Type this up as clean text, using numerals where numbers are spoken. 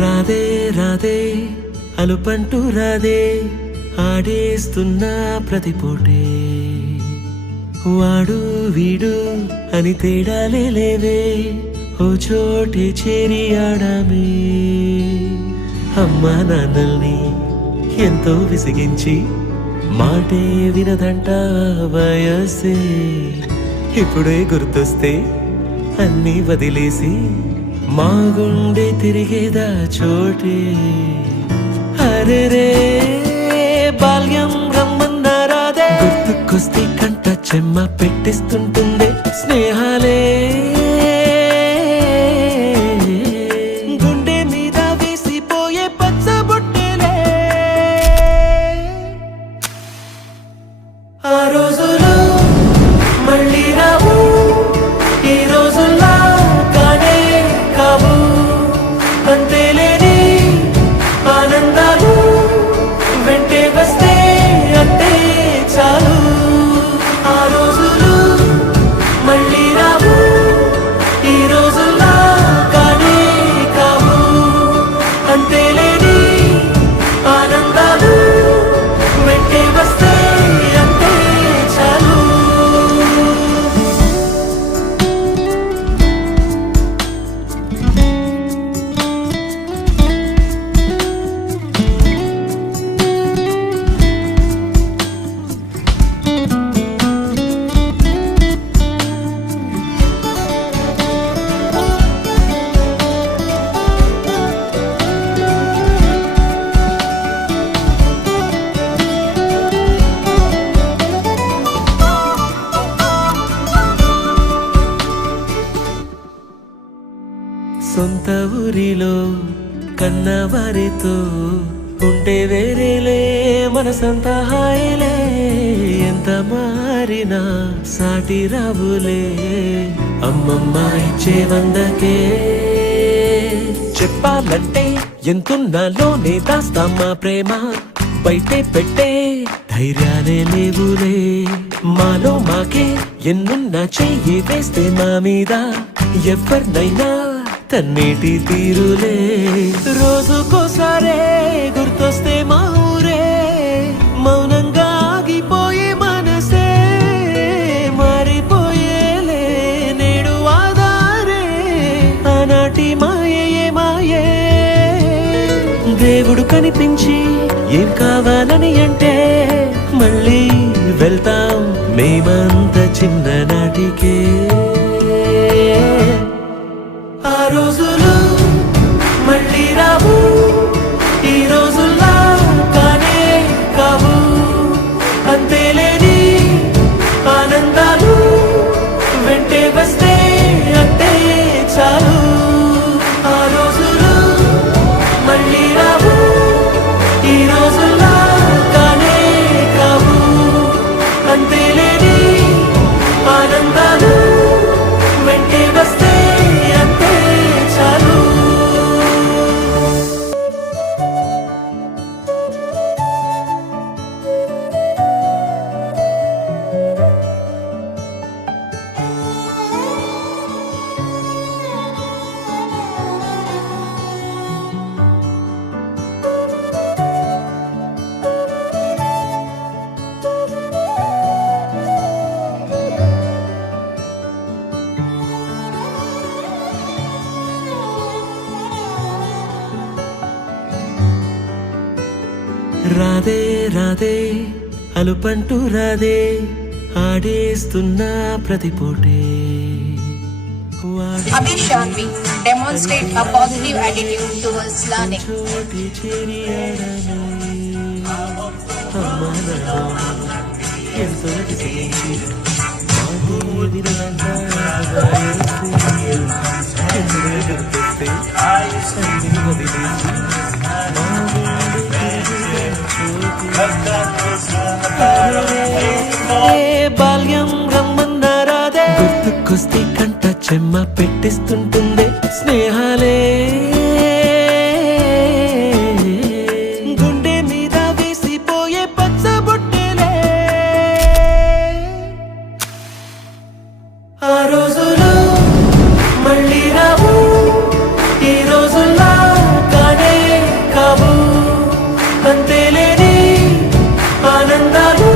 రాధే రాధే అలుపంటూ రాధే ఆడేస్తున్నా ప్రతిపోటే వాడు వీడు అని తేడాలే లేవే ఓ చోటే చేరి ఆడామే అమ్మా నాన్నల్ని ఎంతో విసిగించి మాటే వినదంట వయసే ఇప్పుడే గుర్తొస్తే అన్నీ వదిలేసి మా గుండె తిరిగేదా చోటే అరెరే బాల్యం రమ్మన్నారాదే గుర్తుకొస్తే కంట చెమ్మ పెట్టిస్తుంటుందే స్నేహాలే గుండె మీద వేసిపోయే పచ్చబొట్టెలే ఆ రోజులు మళ్ళీ రావు ఈ రోజుల్లా కానే కావు అంతేలేని ఆనందాలు వెంటే వస్తే అంటే చాలు ఆ రోజులు మళ్ళీ రావు ఈ రోజుల్లా కానే కావు అంతేలేని ఆనందాలు వెంటే వస్తే అంటే చాలు సొంత ఊరిలో కన్నవారితో ఉంటే వేరేలే మనసంతా హాయిలే ఎంత మారినా సాటి రావులే అమ్మమ్మ ఇచ్చే వందకే చెప్పాలంటే ఎంతున్నాలోనే దాస్తామా ప్రేమ బయటే పెట్టే ధైర్యాలే లేవులే మాలో మాకే ఎన్నున్నా చెయ్యి వేస్తే మా మీద ఎవరినైనా తన్నేటి తీరులే రోజుకోసారే గుర్తొస్తే మా ఊరే మౌనంగా ఆగిపోయే మనసే మారిపోయేలే నేడు ఆధారే ఆనాటి మాయే మాయే దేవుడు కనిపించి ఏం కావాలని అంటే మళ్ళీ వెళ్తాం మేమంత చిన్ననాటికే ఆ రోజులు మళ్ళీ రావు ఈ రోజుల్లా కానే కావు అంతేలేని ఆనందాలు వెంటే వస్తే అంటే చాలు ఆ రోజులు మళ్ళీ రావు ఈ రోజుల్లా కానే కావు అంతేలేని ఆనందాలు వెంటే వస్తే Radhe Radhe అలుపంటూ Radhe ఆడేస్తున్నా ప్రతిపోటే Abhi Shanvi demonstrate a positive attitude towards learning. ఎంతో అన్ని వదిలేసి మా ముందే బాల్యం రమ్మన్నారాదే గుర్తుకొస్తే కంట చెమ్మ పెట్టిస్తుంటుందే స్నేహాలే గుండె మీద వేసిపోయే పచ్చబొట్టెలే ఆ రోజులు మళ్ళీ రావు ఈ రోజుల్లా కానే కావు అంతేలేని ఆనందాలు